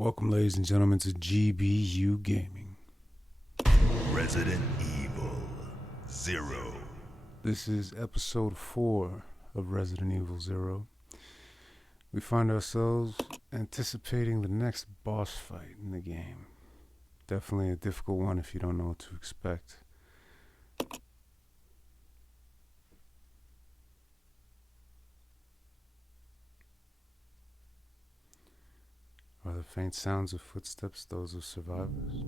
Welcome, ladies and gentlemen, to GBU Gaming. Resident Evil 0. This is episode 4 of Resident Evil 0. We find ourselves anticipating the next boss fight in the game. Definitely a difficult one if you don't know what to expect. Are the faint sounds of footsteps those of survivors?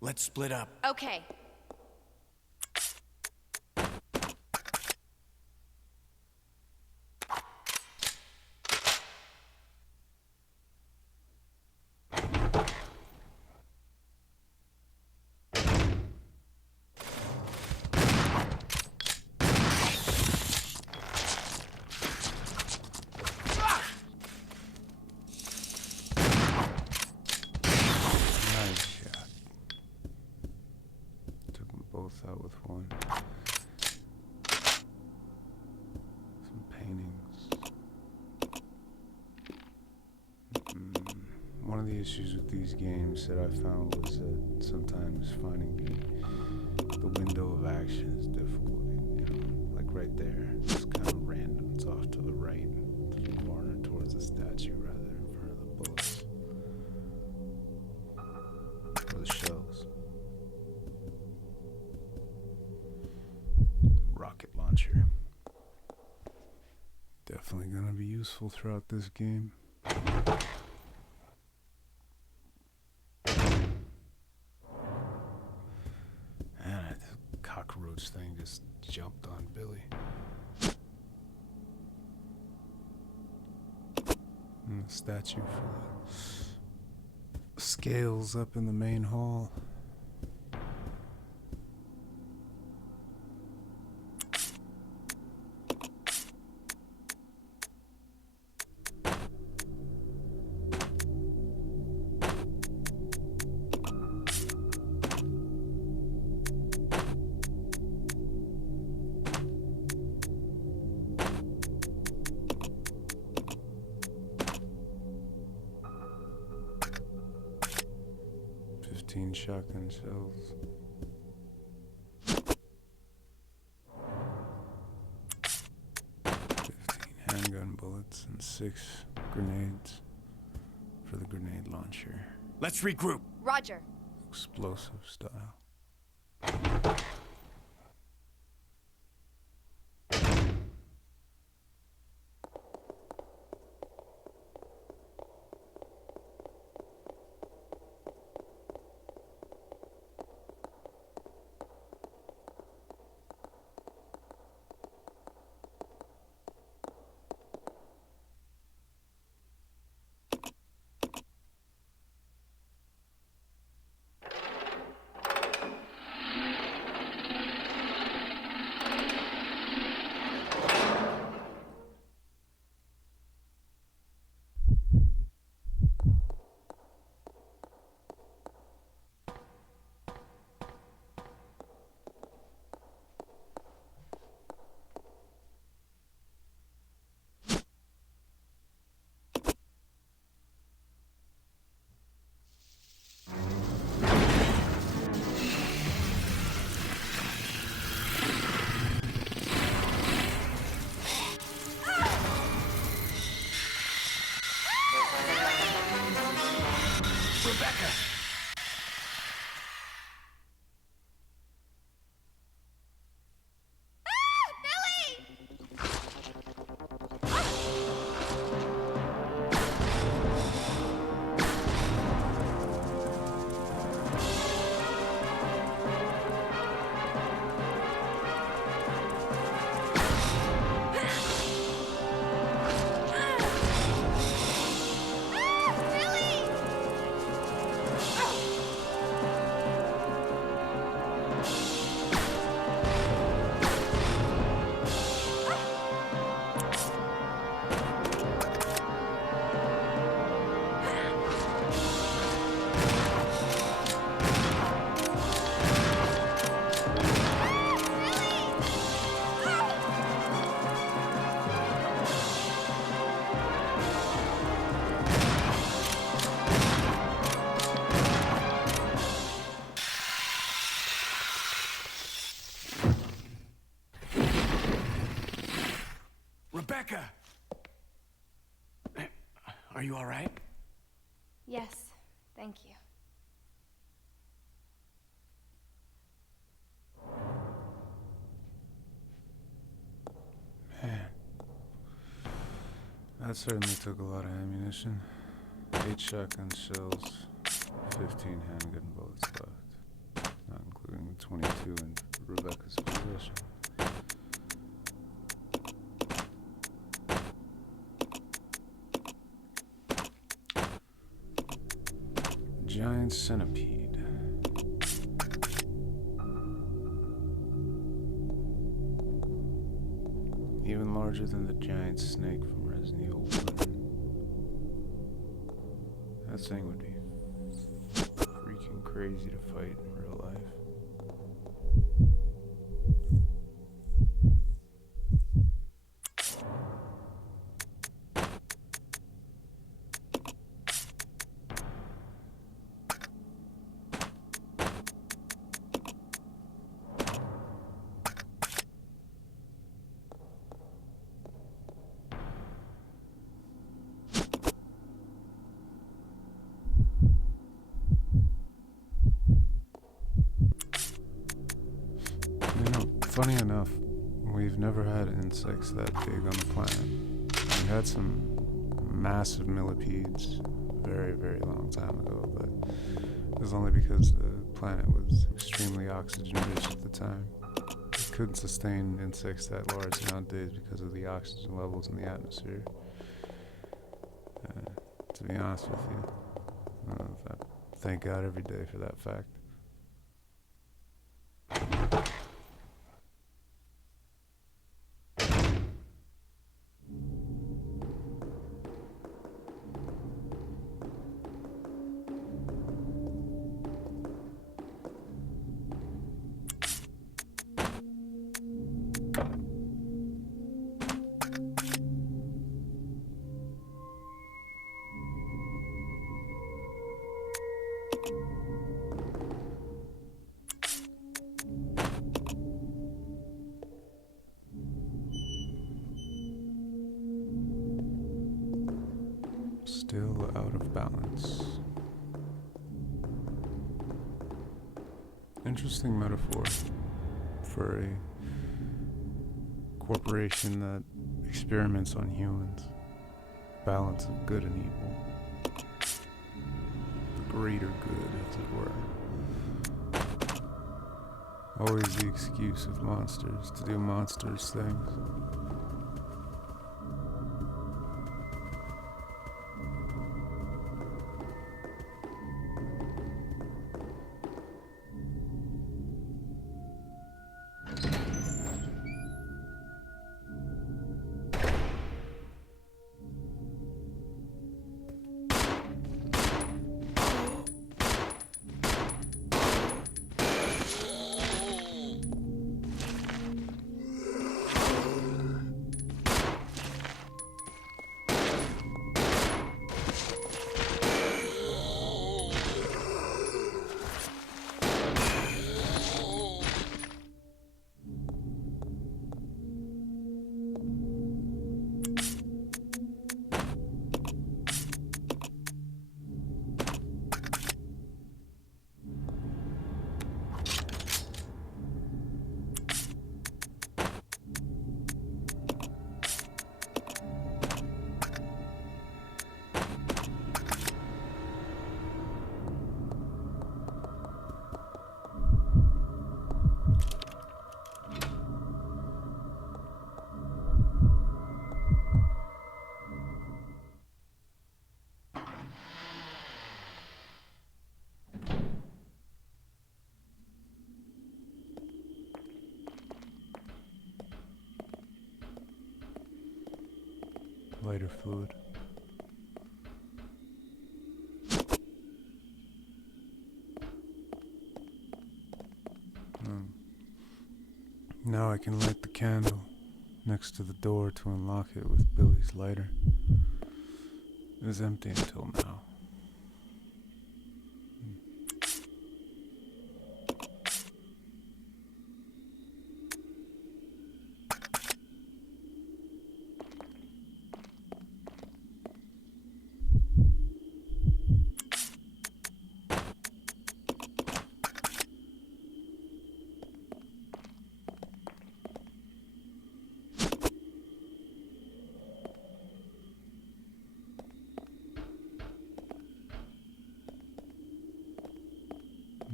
Let's split up. Okay. Both out with one. Some paintings. One of the issues with these games that I found was that sometimes finding the window of action is difficult. You know, like right there, it's kind of random. It's off to the right, to the corner, towards the statue rather than in front of the bullets or the shells. Rocket launcher. Definitely gonna be useful throughout this game. And the cockroach thing just jumped on Billy. And the statue for the scales up in the main hall. Shotgun shells. 15 handgun bullets and 6 grenades for the grenade launcher. Let's regroup. Roger. Explosive style. You all right? Yes, thank you. Man, that certainly took a lot of ammunition. 8 shotgun shells, 15 handgun bullets left, not including the 22 in Rebecca's possession. Giant centipede. Even larger than the giant snake from Resident Evil 1. That thing would be freaking crazy to fight in real life. Funny enough, we've never had insects that big on the planet. We had some massive millipedes very, very long time ago, but it was only because the planet was extremely oxygen-rich at the time. It couldn't sustain insects that large nowadays because of the oxygen levels in the atmosphere. To be honest with you, I thank God every day for that fact. Still out of balance. Interesting metaphor for a corporation that experiments on humans. Balance of good and evil. The greater good, as it were. Always the excuse of monsters to do monstrous things. Lighter fluid. Now I can light the candle next to the door to unlock it with Billy's lighter. It was empty until now.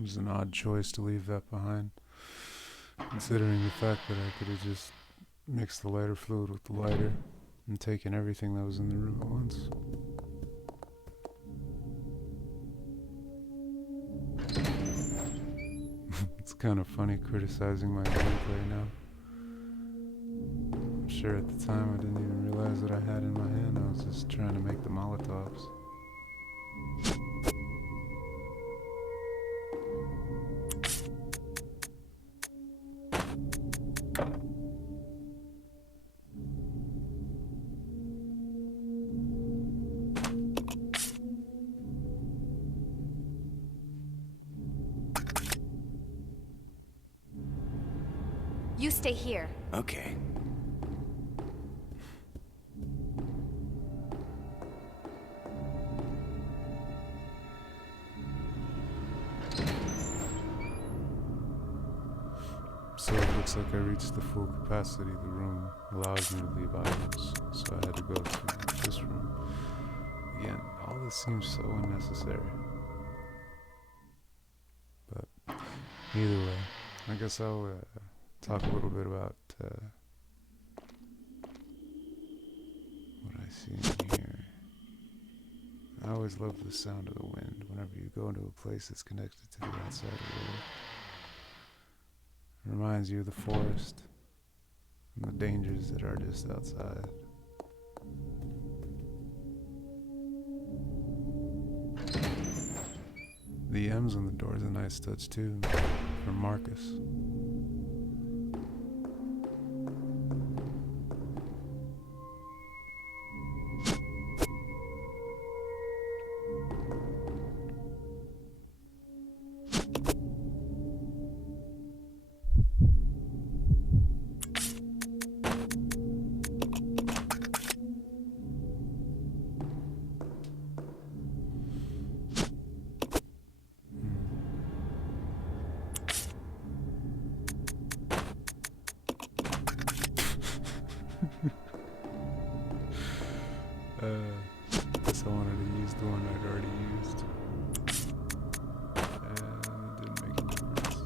It was an odd choice to leave that behind, considering the fact that I could have just mixed the lighter fluid with the lighter and taken everything that was in the room at once. It's kind of funny criticizing my gameplay now. I'm sure at the time I didn't even realize what I had in my hand. I was just trying to make the Molotovs. You stay here. Okay. So it looks like I reached the full capacity the room allows me to leave items, so I had to go to this room. Again, all this seems so unnecessary. But either way, I guess I'll talk a little bit about what I see in here. I always love the sound of the wind whenever you go into a place that's connected to the outside world. It reminds you of the forest and the dangers that are just outside. The M's on the door is a nice touch too, from Marcus. Guess I wanted to use the one I'd already used. And it didn't make a difference.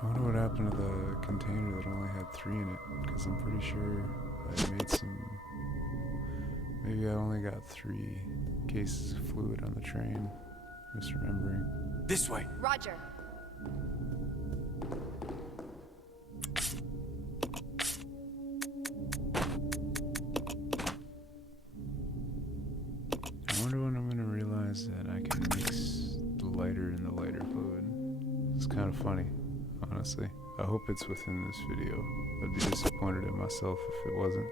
I wonder what happened to the container that only had 3 in it, because I'm pretty sure I made some... Maybe I only got 3 cases of fluid on the train. Misremembering. This way. Roger. I wonder when I'm gonna realize that I can mix the lighter in the lighter fluid. It's kind of funny, honestly. I hope it's within this video. I'd be disappointed in myself if it wasn't.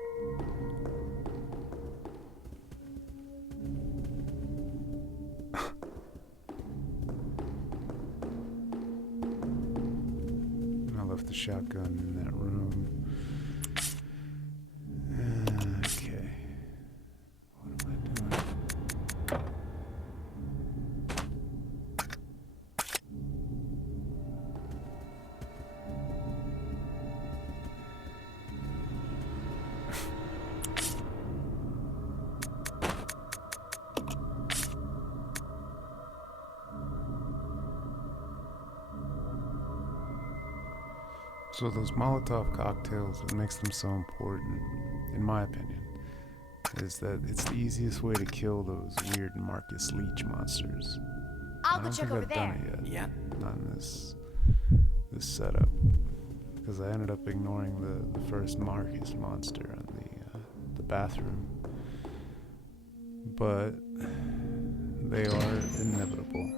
I left the shotgun in that room. Okay. What am I doing? So those Molotov cocktails, what makes them so important, in my opinion, is that it's the easiest way to kill those weird Marcus Leech monsters. I'll go check over I've done there. it yet. Yeah. Not in this setup, because I ended up ignoring the first Marcus monster on the bathroom. But they are inevitable.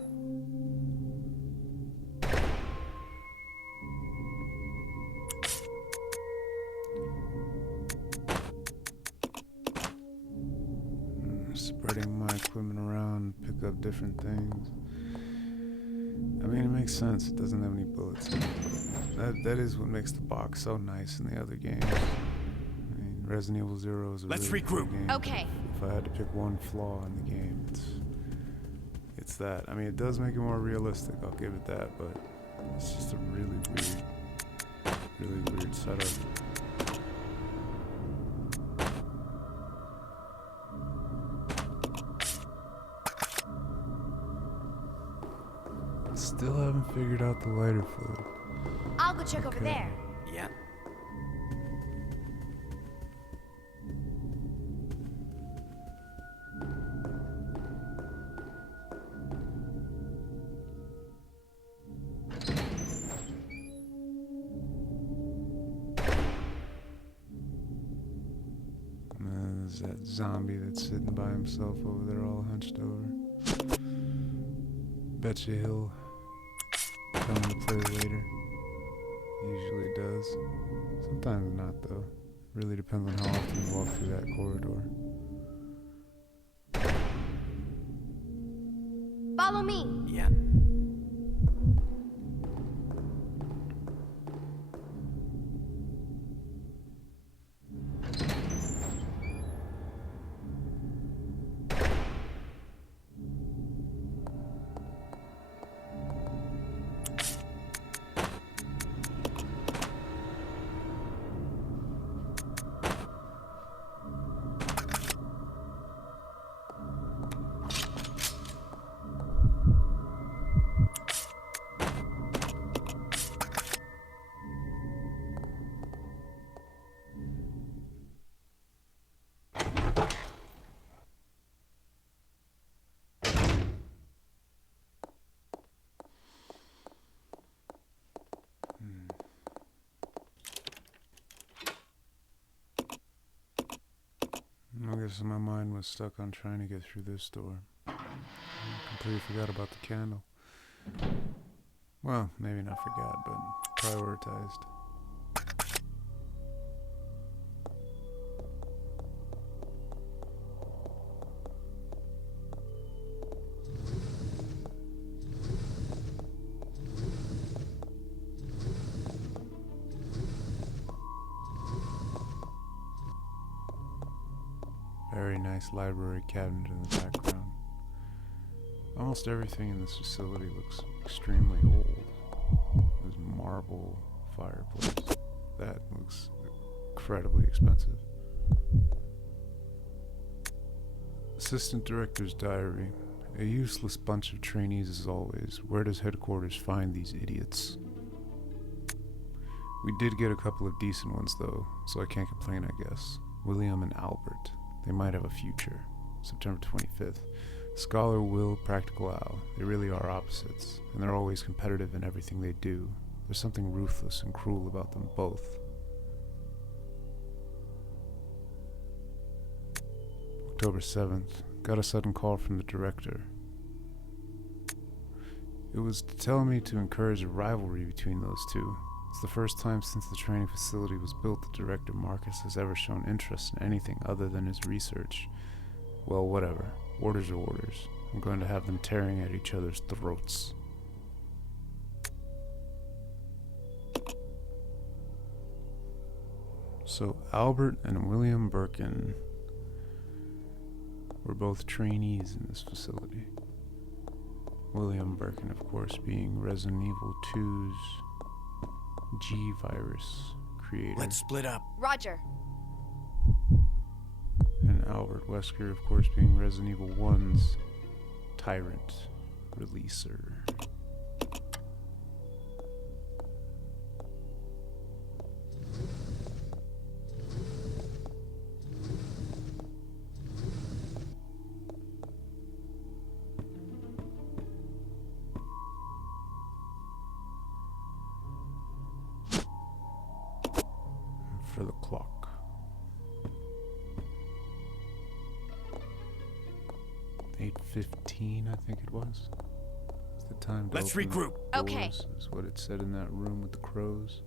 Spreading my equipment around, pick up different things. I mean, it makes sense. It doesn't have any bullets in it, but that is what makes the box so nice in the other games. I mean, Resident Evil 0 is a Let's really cool regroup. game. Okay. If I had to pick one flaw in the game, it's that. I mean, it does make it more realistic, I'll give it that, but it's just a really weird setup. Still haven't figured out the lighter fluid. I'll go check over Okay. there. Yeah. There's that zombie that's sitting by himself over there all hunched over. Betcha he'll come to play later. Usually does. Sometimes not though. Really depends on how often you walk through that corridor. Follow me. Yeah. I guess my mind was stuck on trying to get through this door. I completely forgot about the candle. Well, maybe not forgot, but prioritized. Very nice library cabinet in the background. Almost everything in this facility looks extremely old. There's marble fireplace. That looks incredibly expensive. Assistant Director's diary. A useless bunch of trainees as always. Where does headquarters find these idiots? We did get a couple of decent ones though, so I can't complain, I guess. William and Albert. They might have a future. September 25th. Scholar Will, Practical Al. They really are opposites, and they're always competitive in everything they do. There's something ruthless and cruel about them both. October 7th. Got a sudden call from the director. It was to tell me to encourage a rivalry between those two. It's the first time since the training facility was built that Director Marcus has ever shown interest in anything other than his research. Well, whatever. Orders are orders. I'm going to have them tearing at each other's throats. So, Albert and William Birkin were both trainees in this facility. William Birkin, of course, being Resident Evil 2's G-Virus creator. Let's split up. Roger. And Albert Wesker, of course, being Resident Evil 1's Tyrant releaser. For the clock. $8:15, I think it was. It's the time to Let's open the regroup. Okay. doors, is what it said in that room with the crows.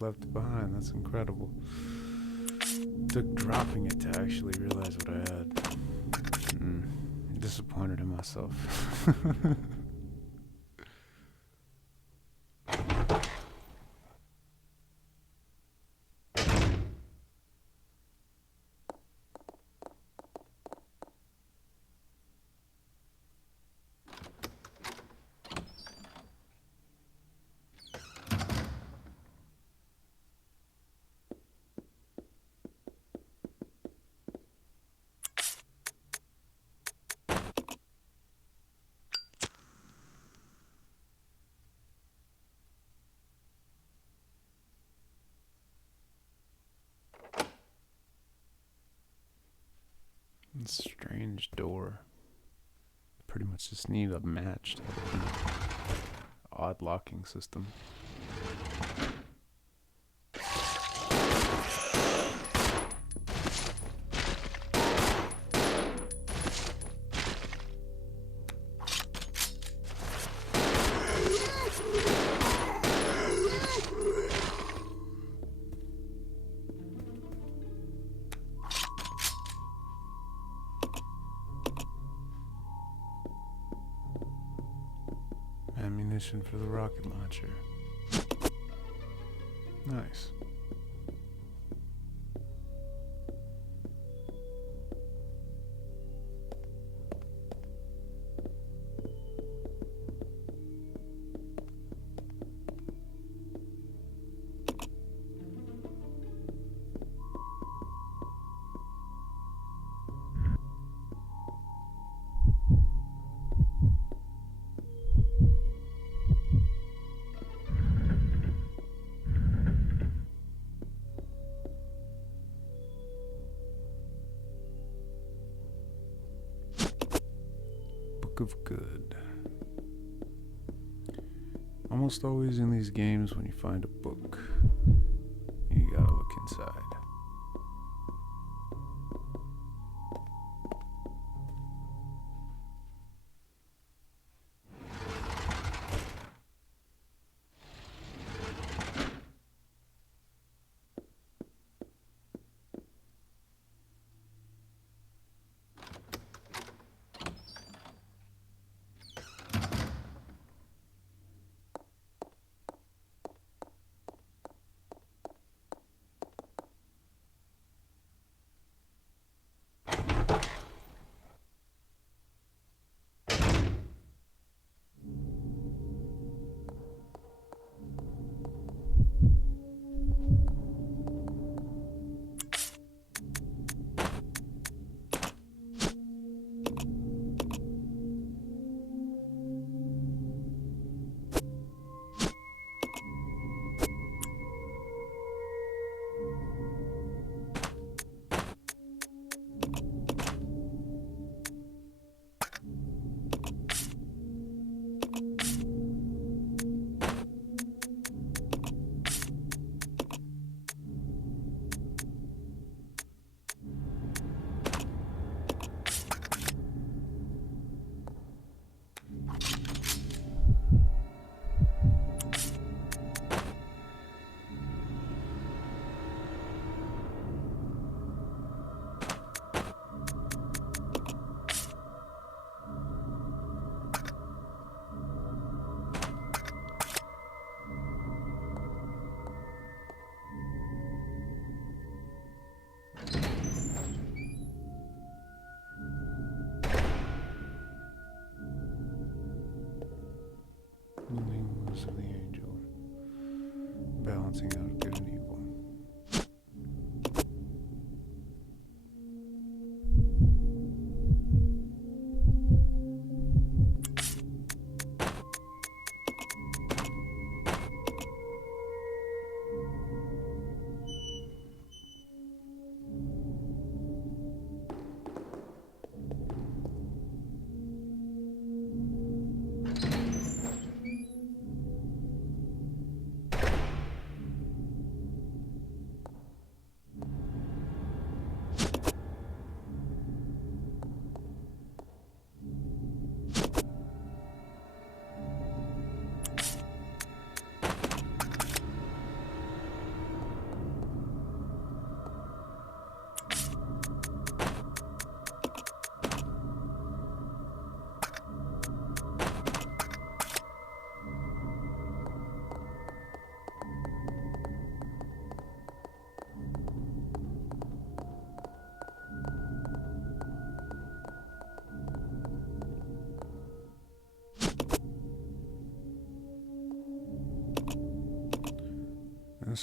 just left it behind. That's incredible. Took dropping it to actually realize what I had. Disappointed in myself. Strange door. Pretty much just need a match to open it. Odd locking system. Ammunition for the rocket launcher. Nice. Of good. Almost always in these games, when you find a book, you gotta look inside. Wings of the angel, balancing out good and evil.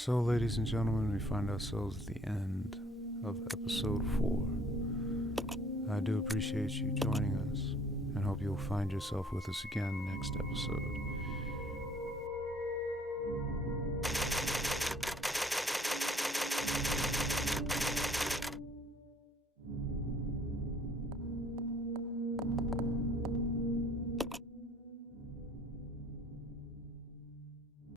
So, ladies and gentlemen, we find ourselves at the end of episode 4. I do appreciate you joining us, and hope you'll find yourself with us again next episode.